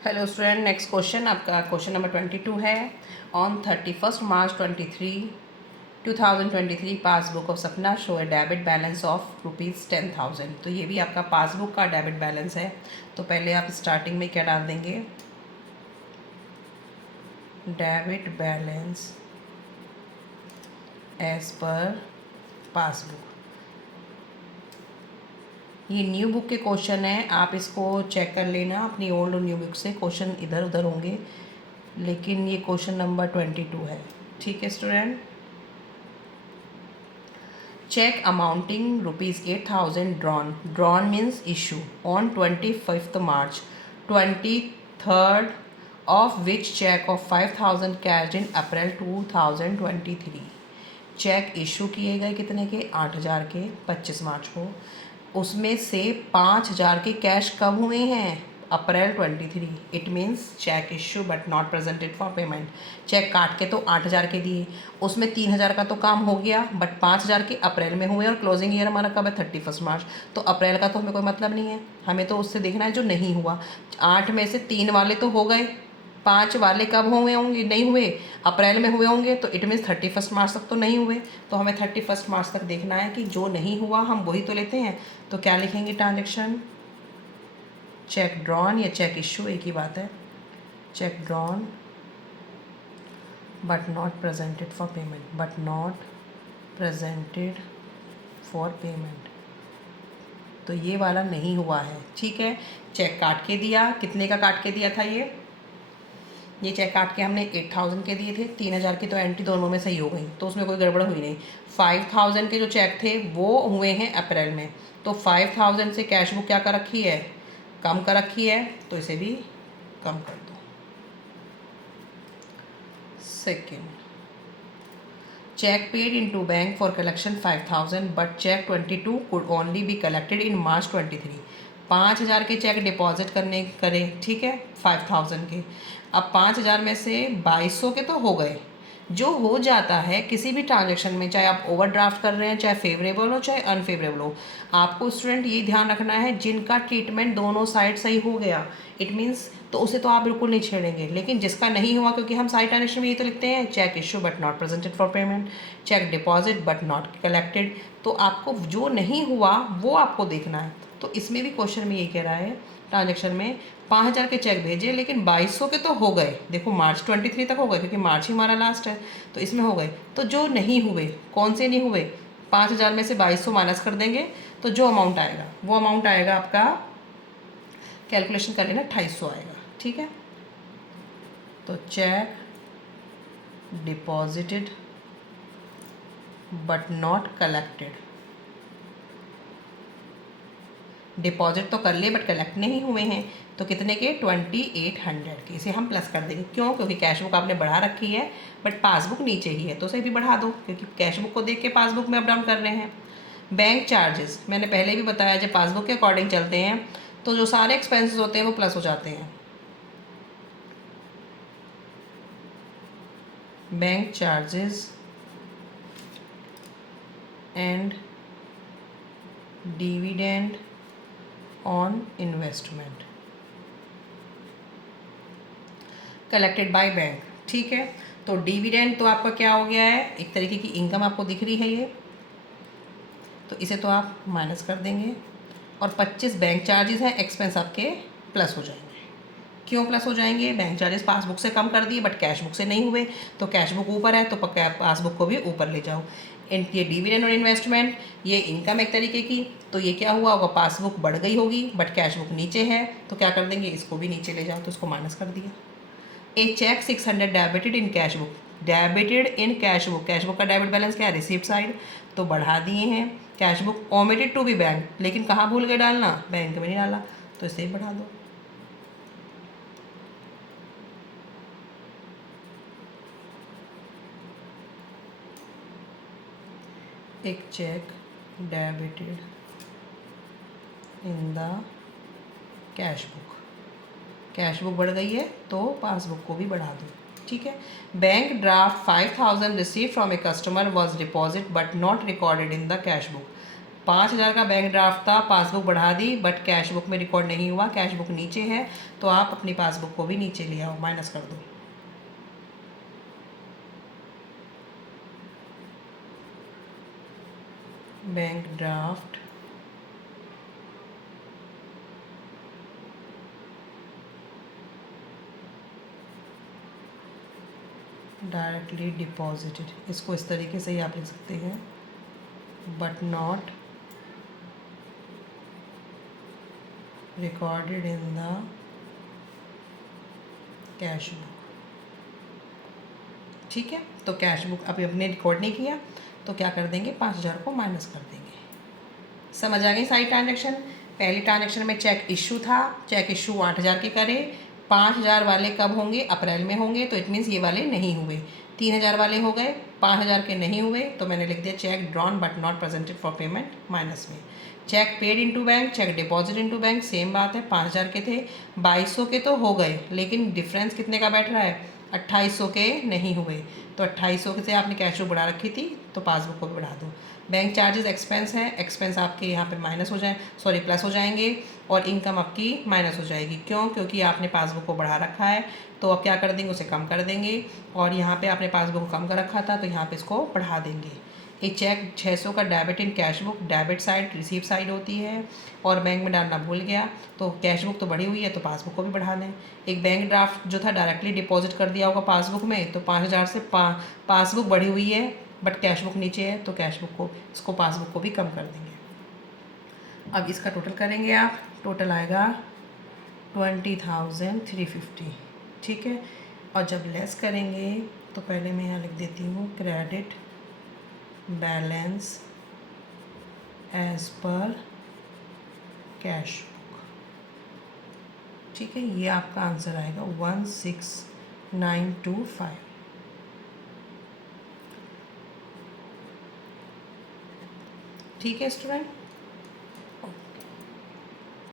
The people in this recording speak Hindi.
हेलो स्टूडेंट, नेक्स्ट क्वेश्चन आपका क्वेश्चन नंबर 22 है। ऑन 31 मार्च 2023 पासबुक ऑफ सपना show A debit balance of ₹10,000। तो ये भी आपका पासबुक का डेबिट बैलेंस है। तो पहले आप स्टार्टिंग में क्या डाल देंगे, debit balance as per passbook. ये न्यू बुक के क्वेश्चन है, आप इसको चेक कर लेना अपनी ओल्ड और न्यू बुक से। क्वेश्चन इधर उधर होंगे, लेकिन ये क्वेश्चन नंबर 22 है। ठीक है student. Cheque amounting ₹8,000 drawn means issue on 25th March 23rd of which check of 5,000 cashed in April 2023। Cheque issue किए गए कितने के, 8,000 के 25 मार्च को। उसमें से 5,000 के कैश कब हुए हैं, April 23। It means cheque issue but not presented for payment. Cheque काट के तो 8,000 के दिए, उसमें 3,000 का तो काम हो गया, बट 5,000 के अप्रैल में हुए और क्लोजिंग ईयर हमारा कब है, 31 मार्च। तो अप्रैल का तो हमें कोई मतलब नहीं है, हमें तो उससे देखना है जो नहीं हुआ। 8 में से 3 वाले तो हो गए, 5 वाले कब हुए होंगे, नहीं हुए, अप्रैल में हुए होंगे। तो इट मीन्स 31 मार्च तक तो नहीं हुए। तो हमें 31 मार्च तक देखना है कि जो नहीं हुआ हम वही तो लेते हैं। तो क्या लिखेंगे, ट्रांजेक्शन चेक ड्रॉन या चेक इशू एक ही बात है। Check drawn but not presented for payment, but not presented for payment. तो ये वाला नहीं हुआ है। ठीक है, चेक काट के दिया, कितने का काट के दिया था, ये चेक काट के हमने 8,000 के दिए थे। 3,000 की तो एंट्री दोनों में सही हो गई, तो उसमें कोई गड़बड़ हुई नहीं। 5,000 के जो चेक थे वो हुए हैं अप्रैल में। तो 5,000 से कैश बुक क्या कर रखी है, कम कर रखी है, तो इसे भी कम कर दो। Second, cheque paid into bank for collection 5,000 but cheque 22 could only be collected in March 23। 5,000 के चेक डिपॉजिट करें, ठीक है, 5,000 के। अब 5,000 में से 2,200 के तो हो गए। जो हो जाता है किसी भी ट्रांजेक्शन में, चाहे आप ओवरड्राफ्ट कर रहे हैं, चाहे फेवरेबल हो चाहे अनफेवरेबल हो, आपको स्टूडेंट ये ध्यान रखना है जिनका ट्रीटमेंट दोनों साइड सही हो गया, इट मीन्स तो उसे तो आप बिल्कुल नहीं छेड़ेंगे। लेकिन जिसका नहीं हुआ, क्योंकि हम साइड ट्रांजेक्शन में ये तो लिखते हैं, cheque issue but not presented for payment, cheque deposit but not collected. तो आपको जो नहीं हुआ वो आपको देखना है। तो इसमें भी क्वेश्चन में ये कह रहा है, ट्रांजेक्शन में 5,000 के चेक भेजे, लेकिन 2,200 के तो हो गए। देखो मार्च 23 तक हो गए, क्योंकि मार्च ही हमारा लास्ट है, तो इसमें हो गए। तो जो नहीं हुए, कौन से नहीं हुए, 5,000 में से 2,200 माइनस कर देंगे, तो जो अमाउंट आएगा वो अमाउंट आएगा आपका, कैलकुलेशन कर लेना, 2,250 आएगा। ठीक है, तो check deposited but not collected, deposit तो कर लिए बट कलेक्ट नहीं हुए हैं, तो कितने के, 2,800 के। इसे हम प्लस कर देंगे, क्यों, क्योंकि कैश बुक आपने बढ़ा रखी है बट पासबुक नीचे ही है, तो उसे भी बढ़ा दो, क्योंकि कैश बुक को देख के पासबुक में अप डाउन कर रहे हैं। बैंक चार्जेस मैंने पहले भी बताया, जब पासबुक के अकॉर्डिंग चलते हैं तो जो सारे एक्सपेंसेस होते हैं वो प्लस हो जाते हैं। Bank charges and dividend on investment collected by bank. ठीक है, तो डिविडेंड तो आपका क्या हो गया है, एक तरीके की इनकम आपको दिख रही है ये, तो इसे तो आप माइनस कर देंगे। और 25 बैंक चार्जेस हैं, एक्सपेंस आपके प्लस हो जाएंगे। क्यों प्लस हो जाएंगे, बैंक चार्जेस पासबुक से कम कर दिए बट कैश बुक से नहीं हुए, तो कैश बुक ऊपर है तो पासबुक को भी ऊपर ले जाओ। ये डिविडेंड और इन्वेस्टमेंट, ये इनकम एक तरीके की, तो ये क्या हुआ होगा, पासबुक बढ़ गई होगी बट कैश बुक नीचे है, तो क्या कर देंगे, इसको भी नीचे ले जाओ, तो इसको माइनस कर दिया। A cheque 600 debited in cash book, debited in cash book, cash book का डेबिट बैलेंस क्या है, रिसीप्ट साइड, तो बढ़ा दिए हैं। Cash book omitted to be bank, लेकिन कहाँ भूल गए डालना, बैंक में नहीं डाला, तो इसे ही बढ़ा दो। एक cheque debited in the cash book, cash book बढ़ गई है तो पासबुक को भी बढ़ा दो। ठीक है, bank draft 5,000 receive from a customer was deposit but not recorded in the cash book. 5,000 का बैंक ड्राफ्ट था, पासबुक बढ़ा दी बट कैश बुक में रिकॉर्ड नहीं हुआ, कैश बुक नीचे है, तो आप अपनी पासबुक को भी नीचे ले आओ, माइनस कर दो। बैंक ड्राफ्ट डायरेक्टली डिपॉजिटेड, इसको इस तरीके से ही आप लिख सकते हैं, but not recorded in the cash book. ठीक है, तो कैश बुक अभी अपने रिकॉर्ड नहीं किया तो क्या कर देंगे, 5,000 को माइनस कर देंगे। समझ आ गई सारी ट्रांजेक्शन। पहली ट्रांजेक्शन में चेक इशू था, चेक इशू 8,000 के करे, 5,000 वाले कब होंगे, अप्रैल में होंगे, तो इट मीन्स ये वाले नहीं हुए। 3,000 वाले हो गए, 5,000 के नहीं हुए, तो मैंने लिख दिया cheque drawn but not presented for payment, minus में। Cheque paid into bank, cheque deposit into bank, same बात है, 5,000 के थे, 2,200 के तो हो गए, लेकिन डिफरेंस कितने का बैठ रहा है, 2,800 के नहीं हुए, तो 2,800 से आपने कैश बुक बढ़ा रखी थी, तो पासबुक को भी बढ़ा दो। बैंक चार्जेस एक्सपेंस है, एक्सपेंस आपके यहाँ पे माइनस हो जाए, सॉरी प्लस हो जाएंगे, और इनकम आपकी माइनस हो जाएगी। क्यों? क्योंकि आपने पासबुक को बढ़ा रखा है, तो अब क्या कर देंगे, उसे कम कर देंगे, और यहाँ पे आपने पासबुक को कम कर रखा था, तो यहाँ पे इसको बढ़ा देंगे। एक चेक 600 का debit in cash book, debit side receive side होती है, और बैंक में डालना भूल गया, तो कैश बुक तो बढ़ी हुई है तो पासबुक को भी बढ़ा दें। एक बैंक ड्राफ्ट जो था डायरेक्टली डिपॉजिट कर दिया होगा पासबुक में, तो 5,000 से पासबुक बढ़ी हुई है बट कैश बुक नीचे है, तो कैश बुक को, इसको पासबुक को भी कम कर देंगे। अब इसका टोटल करेंगे आप, टोटल आएगा 20,350। ठीक है, और जब लेस करेंगे तो पहले मैं यहाँ लिख देती हूँ credit balance as per cash book. ठीक है, ये आपका आंसर आएगा 16,925। ठीक है स्टूडेंट।